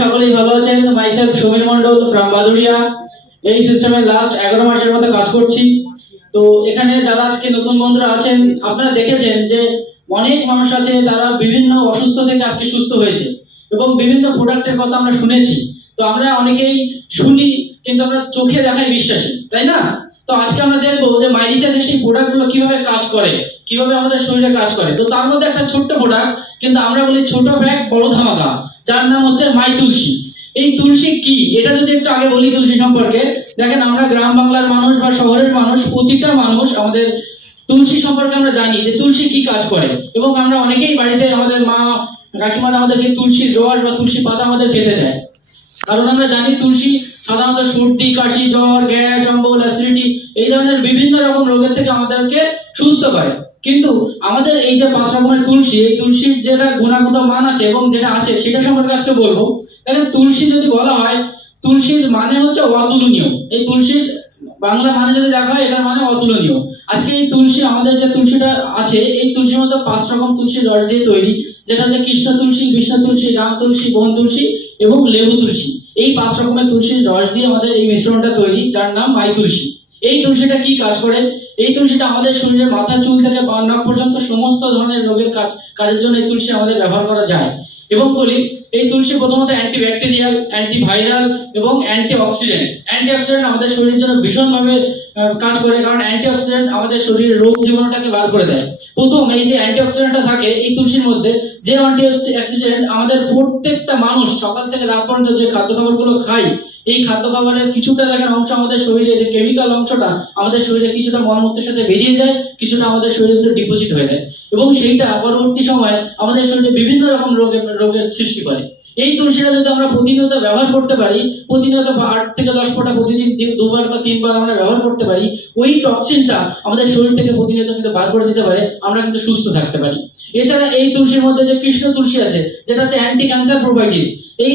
সকলেই ভালো আছেন। Myself Samir Mondal from Baduria. এই সিস্টেমে লাস্ট 11 মাসের মতো কাজ করছি। তো এখানে যারা আজকে নতুন বন্ধুরা আছেন, আপনারা দেখেছেন যে অনেক মানুষ আছে, তারা বিভিন্ন অসুস্থ থেকে আজকে সুস্থ হয়েছে এবং বিভিন্ন প্রোডাক্টের কথা আমরা শুনেছি। তো আমরা অনেকেই শুনি, কিন্তু আমরা চোখে দেখায় বিশ্বাসী, তাই না? তো আজকে আমরা দেখবো যে মাইরিসের সেই প্রোডাক্টগুলো কিভাবে কাজ করে, কিভাবে আমাদের শরীরে কাজ করে। তো তার মধ্যে একটা ছোট্ট প্রোডাক্ট, কিন্তু আমরা বলি ছোট ব্যাগ বড় ধামাকা, যার নাম হচ্ছে মাই তুলসী। এই তুলসী কি, এটা যদি একটু আগে বলি তুলসী সম্পর্কে। দেখেন, আমরা গ্রাম বাংলার মানুষ বা শহরের মানুষ, প্রতিটা মানুষ আমাদের তুলসী সম্পর্কে আমরা জানি যে তুলসী কি কাজ করে, এবং আমরা অনেকেই বাড়িতে আমাদের মা কাকিমারা আমাদেরকে তুলসী রস বা তুলসী পাতা আমাদের খেতে দেয়। কারণ আমরা জানি তুলসী সাধারণত সর্দি কাশি জ্বর গ্যাস অম্বল অ্যাসিডিটি এই ধরনের বিভিন্ন রকম রোগের থেকে আমাদেরকে সুস্থ করে। কিন্তু আমাদের এই যে 5 রকমের তুলসী, এই তুলসীর যেটা গুণগত মান আছে এবং যেটা আছে সেটা সম্পর্কে আজকে বলবো। তাহলে তুলসী যদি বলা হয়, তুলসীর মানে হচ্ছে অতুলনীয়। এই তুলসীর বাংলা মানে যদি দেখা হয়, এটার মানে অতুলনীয়। আজকে এই তুলসী, আমাদের যে তুলসীটা আছে, এই তুলসীর মধ্যে 5 রকম তুলসীর রস দিয়ে তৈরি, যেটা হচ্ছে কৃষ্ণ তুলসী, বিষ্ণু তুলসী, রাম তুলসী, বন তুলসী এবং লেবু তুলসী। এই 5 রকমের তুলসীর রস দিয়ে আমাদের এই মিশ্রণটা তৈরি, যার নাম মাই তুলসী। এই তুলসীটা কি কাজ করে? এই তুলসীটা আমাদের শরীরের মাথা চুল থেকে পা নাক পর্যন্ত সমস্ত ধরনের রোগের কাজের জন্য এই তুলসী আমাদের ব্যবহার করা যায়। এবং বলি, এই তুলসী প্রথমত অ্যান্টিব্যাকটেরিয়াল, অ্যান্টিভাইরাল এবং অ্যান্টিঅক্সিডেন্ট। অ্যান্টিঅক্সিডেন্ট আমাদের শরীরের জন্য ভীষণভাবে কাজ করে, কারণ অ্যান্টিঅক্সিডেন্ট আমাদের শরীরের রোগ জীবাণুটাকে বার করে দেয়। প্রথম এই যে অ্যান্টিঅক্সিডেন্টটা থাকে এই তুলসীর মধ্যে, যে অ্যান্টিঅক্সিডেন্ট আমাদের প্রত্যেকটা মানুষ সকাল থেকে রাত পর্যন্ত যে খাদ্য খাবারগুলো খাই, এই খাদ্য খাবারের কিছুটা দেখেন অংশ আমাদের শরীরে, যে কেমিক্যাল অংশটা আমাদের শরীরে কিছুটা মলমূত্রের সাথে বেরিয়ে যায়, কিছুটা আমাদের শরীরে ডিপোজিট হয়ে যায়, এবং সেইটা পরবর্তী সময়ে আমাদের শরীরে বিভিন্ন রকম রোগের সৃষ্টি করে। এই তুলসীটা যদি আমরা প্রতিনিয়ত ব্যবহার করতে পারি, প্রতিনিয়ত 8 থেকে 10 ফোঁটা প্রতিদিন 2বার বা 3বার আমরা ব্যবহার করতে পারি, ওই টক্সিনটা আমাদের শরীর থেকে প্রতিনিয়ত কিন্তু বার করে দিতে পারে, আমরা কিন্তু সুস্থ থাকতে পারি। এছাড়া এই তুলসীর মধ্যে যে কৃষ্ণ তুলসী আছে, যেটা হচ্ছে অ্যান্টি ক্যান্সার প্রোপার্টিস, এই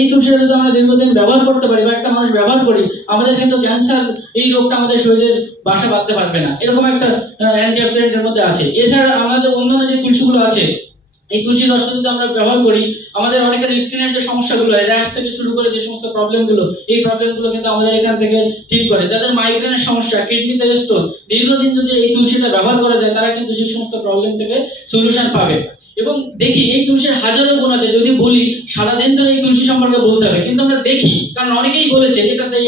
এই তুলসীটা যদি আমরা দীর্ঘদিন ব্যবহার করতে পারি বা একটা মানুষ ব্যবহার করি, আমাদের কিন্তু ক্যান্সার এই রোগটা আমাদের শরীরের বাসা বাঁধতে পারবে না, এরকম একটা অ্যান্টিঅক্সিডেন্টের মধ্যে আছে। এছাড়া আমাদের অন্যান্য যে তুলসীগুলো আছে, এই তুলসী রসটা যদি আমরা ব্যবহার করি, আমাদের অনেকের স্কিনের যে সমস্যাগুলো, র্যাশ থেকে শুরু করে যে সমস্ত প্রবলেমগুলো, এই প্রবলেমগুলো কিন্তু আমাদের এখান থেকে ঠিক করে। যাদের মাইগ্রেনের সমস্যা, কিডনিতে স্টোন, দীর্ঘদিন যদি এই তুলসীটা ব্যবহার করা যায়, তারা কিন্তু সেই সমস্ত প্রবলেম থেকে সলিউশন পাবে। এবং দেখি এই তুলসীর হাজারো গুণ আছে, যদি বলি সারাদিন ধরে এই তুলসী সম্পর্কে বলতে হবে, কিন্তু আমরা দেখি, কারণ অনেকেই বলেছে এটাতে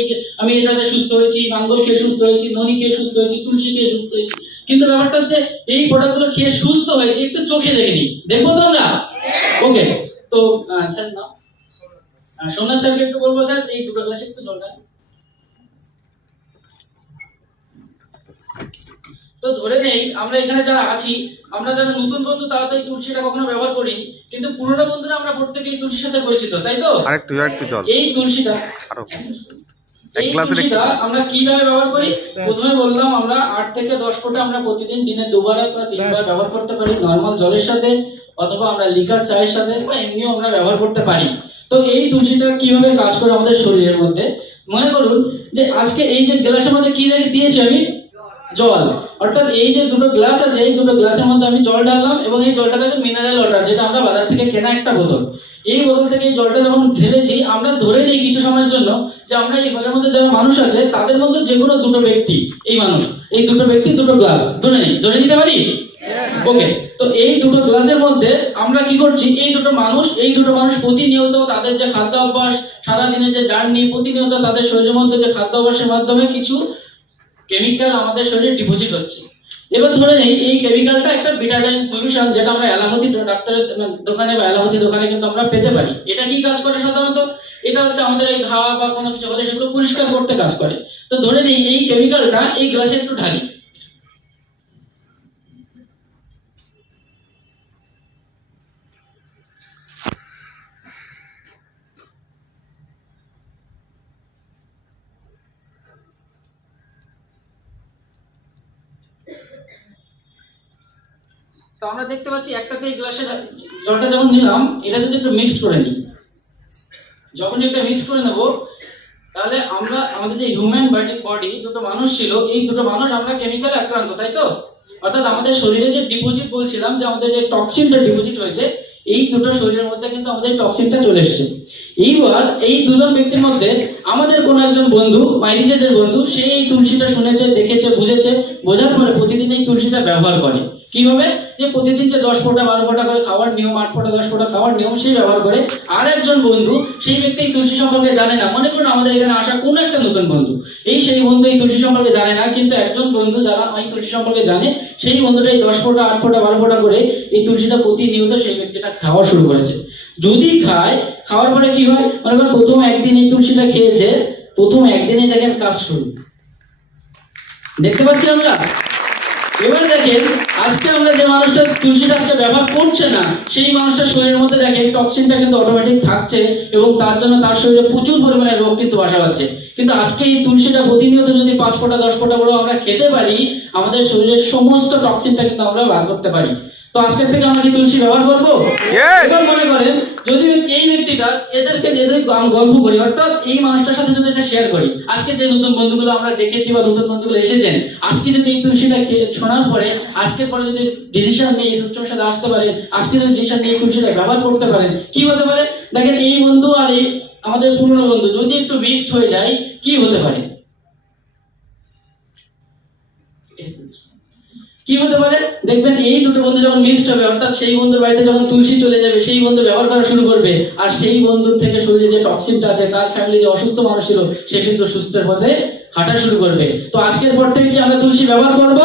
আমি এটাতে সুস্থ হয়েছি, মাঙ্গল খেয়ে সুস্থ হয়েছি, ননি খেয়ে সুস্থ হয়েছি, তুলসী খেয়ে সুস্থ হয়েছি। কিন্তু ব্যাপারটা হচ্ছে এই প্রোডাক্টগুলো খেয়ে সুস্থ হয়েছে একটু চোখে দেখিনি, দেখবো তো আমরা। ওকে, তো স্যার নাম সোমনাথ স্যারকে একটু বলবো, স্যার এই দুটো গ্লাসে একটু জল দেন। তো ধরে নেই আমরা এখানে যারা আছি, আমরা যারা নতুন বন্ধু, তারা তো এই তুলসীটা কখনো ব্যবহার করিনি, কিন্তু পুরনো বন্ধুরা আমরা প্রত্যেকে এই তুলসীর সাথে পরিচিত, তাই তো? এই তুলসীটা আমরা কিভাবে ব্যবহার করি? প্রথমে বললাম, আমরা 8 থেকে 10 ফোঁটা আমরা প্রতিদিন দিনে 2বার বা 3বার ব্যবহার করতে পারি, নরমাল জলের সাথে, অথবা আমরা লিকার চায়ের সাথে, বা এমনিও আমরা ব্যবহার করতে পারি। তো এই তুলসীটা কিভাবে কাজ করে আমাদের শরীরের মধ্যে, মনে করুন যে আজকে এই যে গ্লাসের মধ্যে কি দিয়েছি আমি, জল। অর্থাৎ এই যে দুটো গ্লাস আছে, এই দুটো গ্লাসের মধ্যে আমি জল ঢাললাম, এবং এই জলটা দেখো মিনারেল ওয়াটার, যেটা আমরা বাজার থেকে কেনা একটা বোতল। এই বোতল থেকে এই জলটা যখন ঢেলেছি, আমরা ধরে নিই কিছু সময়ের জন্য যে আমরা এই ঘরের মধ্যে যারা মানুষ আছে, তাদের মধ্যে যে কোনো দুটো ব্যক্তি, এই মানুষ, এই দুটো ব্যক্তি দুটো গ্লাস ধরে নিতে পারি। ওকে, তো এই দুটো গ্লাসের মধ্যে আমরা কি করছি, এই দুটো মানুষ প্রতিনিয়ত তাদের যে খাদ্য অভ্যাস, সারাদিনের যে জার্নি, প্রতিনিয়ত তাদের শরীরের মধ্যে যে খাদ্য অভ্যাসের মাধ্যমে কিছু কেমিক্যাল আমাদের শরীরে ডিপোজিট হচ্ছে। এবার ধরে নেই এই কেমিক্যালটা একটা বিটাডাইন সলিউশন, যেটা আমরা অ্যালোপ্যাথি ডাক্তারের দোকানে বা অ্যালোপ্যাথি দোকানে কিন্তু আমরা পেতে পারি। এটা কি কাজ করে সাধারণত? এটা হচ্ছে আমাদের এই ঘা বা কোনো কিছু হলে সেগুলো পরিষ্কার করতে কাজ করে। তো ধরে নেই এই কেমিক্যালটা এই গ্লাসে একটু ঢালি, তো আমরা দেখতে পাচ্ছি একটাতে এই গ্লাসে জলটা যখন নিলাম, এটা যদি একটু মিক্সড করে নিই, যখন এটা মিক্স করে নেব, তাহলে আমরা আমাদের যে হিউম্যান বডি দুটো মানুষ ছিল, এই দুটো মানুষ আমরা কেমিক্যালে আক্রান্ত, তাই তো? অর্থাৎ আমাদের শরীরে যে ডিপোজিট বলছিলাম, যে আমাদের যে টক্সিনটা ডিপোজিট হয়েছে, এই দুটো শরীরের মধ্যে কিন্তু আমাদের টক্সিনটা চলে এসছে। এইবার এই দুজন ব্যক্তির মধ্যে আমাদের কোনো একজন বন্ধু, মাইরিসের বন্ধু, সেই এই তুলসীটা শুনেছে, দেখেছে, বুঝেছে, বোঝার পরে প্রতিদিন এই তুলসীটা ব্যবহার করে। কিভাবে? যে প্রতিদিন যে 10 ফোঁটা 12 ফোঁটা করে খাওয়ার নিয়ম, 8 ফোঁটা 10 ফোঁটা খাওয়ার নিয়ম, সেই ব্যবহার করে। আর একজন বন্ধু, সেই ব্যক্তি এই তুলসী সম্পর্কে জানে না। মনে করুন আমাদের এখানে আসা কোনো একটা নতুন বন্ধু, সেই বন্ধু এই তুলসী সম্পর্কে জানে না, কিন্তু একজন বন্ধু যারা এই তুলসী সম্পর্কে জানে, সেই বন্ধুটা এই 10 ফোঁটা 8 ফোঁটা 12 ফোঁটা করে এই তুলসীটা প্রতিনিয়ত সেই ব্যক্তিটা খাওয়া শুরু করেছে। যদি খায়, খাওয়ার পরে কি হয়? মনে করেন প্রথম একদিন এই তুলসীটা খেয়েছে, প্রথম একদিনেই দেখেন কাজ শুরু, দেখতে পাচ্ছি আমরা। এবার দেখেন আজকে আমরা যে মানুষটা তুলসীটা আজকে ব্যবহার করছে না, সেই মানুষটার শরীরের মধ্যে দেখেন টক্সিনটা কিন্তু অটোমেটিক থাকছে, এবং তার জন্য তার শরীরে প্রচুর পরিমাণে রোগ কিন্তু বাসা বাঁধছে। কিন্তু আজকে এই তুলসীটা প্রতিনিয়ত যদি 5 ফোঁটা 10 ফোঁটা করে আমরা খেতে পারি, আমাদের শরীরের সমস্ত টক্সিনটা কিন্তু আমরা বার করতে পারি। তো আজকের থেকে আমরা কি তুলসী ব্যবহার করবো? এবার মনে করেন যদি এই ব্যক্তিটা এদেরকে যদি গল্প করি, অর্থাৎ এই মানুষটার সাথে যদি এটা শেয়ার করি, আজকে যে নতুন বন্ধুগুলো আমরা দেখেছি বা নতুন বন্ধুগুলো এসেছেন, আজকে যদি এই তুলসীটা শোনার পরে আজকের পরে যদি ডিসিশন নিয়ে এই সিস্টেমের সাথে আসতে পারে, আজকে যদি ডিসিশন নিয়ে এই তুলসীটা ব্যবহার করতে পারেন, কি হতে পারে? দেখেন এই বন্ধু আর এই আমাদের পুরনো বন্ধু যদি একটু মিক্সড হয়ে যায়, কি হতে পারে? কি হতে পারে? দেখবেন এই দুটো বন্ধু যখন মিক্সড হবে, অর্থাৎ সেই বন্ধুর বাড়িতে যখন তুলসী চলে যাবে, সেই বন্ধু ব্যবহার করা শুরু করবে, আর সেই বন্ধুর থেকে শরীরে যে টক্সিনটা আছে, তার ফ্যামিলি যে অসুস্থ মানুষ ছিল, সে কিন্তু সুস্থের পথে হাঁটা শুরু করবে। তো আজকের পর থেকে কি আমরা তুলসী ব্যবহার করব?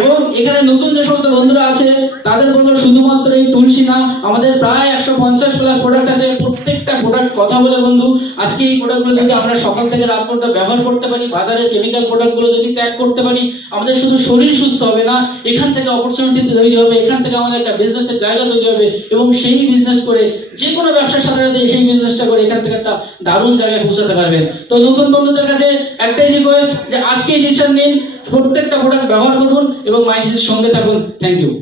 এবং এখানে নতুন যে সমস্ত বন্ধুরা আছে তাদের বলবো শুধুমাত্র এই তুলসী না, আমাদের প্রায় 150 প্লাস প্রোডাক্ট আছে। প্রত্যেকটা প্রোডাক্ট কথা বলে বন্ধু, আজকে এই প্রোডাক্টগুলো যদি আমরা সকাল থেকে রাত পর্যন্ত ব্যবহার করতে পারি, বাজারের কেমিক্যাল প্রোডাক্টগুলো যদি ত্যাগ করতে পারি, আমাদের শুধু শরীর সুস্থ হবে না, এখান থেকে অপরচুনিটি তৈরি হবে, এখান থেকে আমাদের একটা বিজনেসের জায়গা তৈরি হবে, এবং সেই বিজনেস করে যে কোনো ব্যবসার সাথে সাথে সেই বিজনেসটা করে এখান থেকে একটা দারুণ জায়গায় পৌঁছাতে পারবেন। তো নতুন বন্ধুদের কাছে একটাই রিকোয়েস্ট যে আজকে ডিসিশন নিন, প্রত্যেকটা প্রোডাক্ট ব্যবহার করুন এবং মাইন্ডসেটের সঙ্গে থাকুন। Thank you.